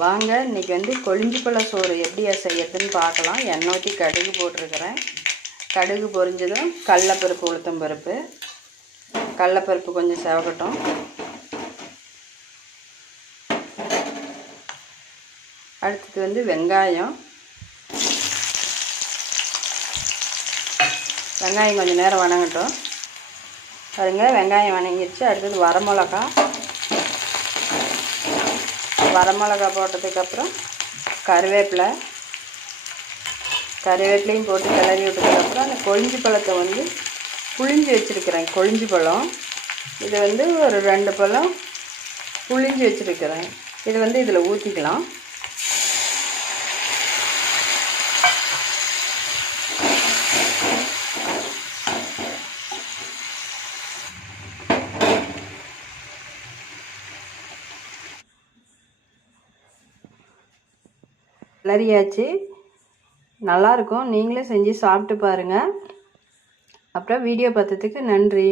வாங்க இன்றைக்கி வந்து கொழிஞ்சி பழ சோறு எப்படி செய்யறதுன்னு பார்க்கலாம். எண்ணெய் ஊற்றி கடுகு போட்டிருக்கிறேன். கடுகு பொரிஞ்சதும் கடலப்பருப்பு உளுத்தம் பருப்பு கடலப்பருப்பு கொஞ்சம் செவக்கட்டும். அடுத்தது வந்து வெங்காயம். வெங்காயம் கொஞ்சம் நேரம் வணங்கட்டும். பாருங்கள் வெங்காயம் வணங்கிடுச்சு. அடுத்தது வரமிளகா வரமிளகா போட்டதுக்கப்புறம் கருவேப்பிலை. கருவேப்பிலையும் போட்டு கிளறி விட்டதுக்கப்புறம் அந்த கொழிஞ்சி பழத்தை வந்து புளிஞ்சு வச்சுருக்கிறேன். கொழிஞ்சி பழம். இது வந்து ஒரு ரெண்டு பழம் புளிஞ்சு வச்சுருக்கிறேன். இது வந்து இதில் ஊற்றிக்கலாம் கிளறியாச்சு. நல்லாயிருக்கும் நீங்களே செஞ்சு சாப்பிட்டு பாருங்கள் அப்புறம் வீடியோ பார்த்ததுக்கு நன்றி.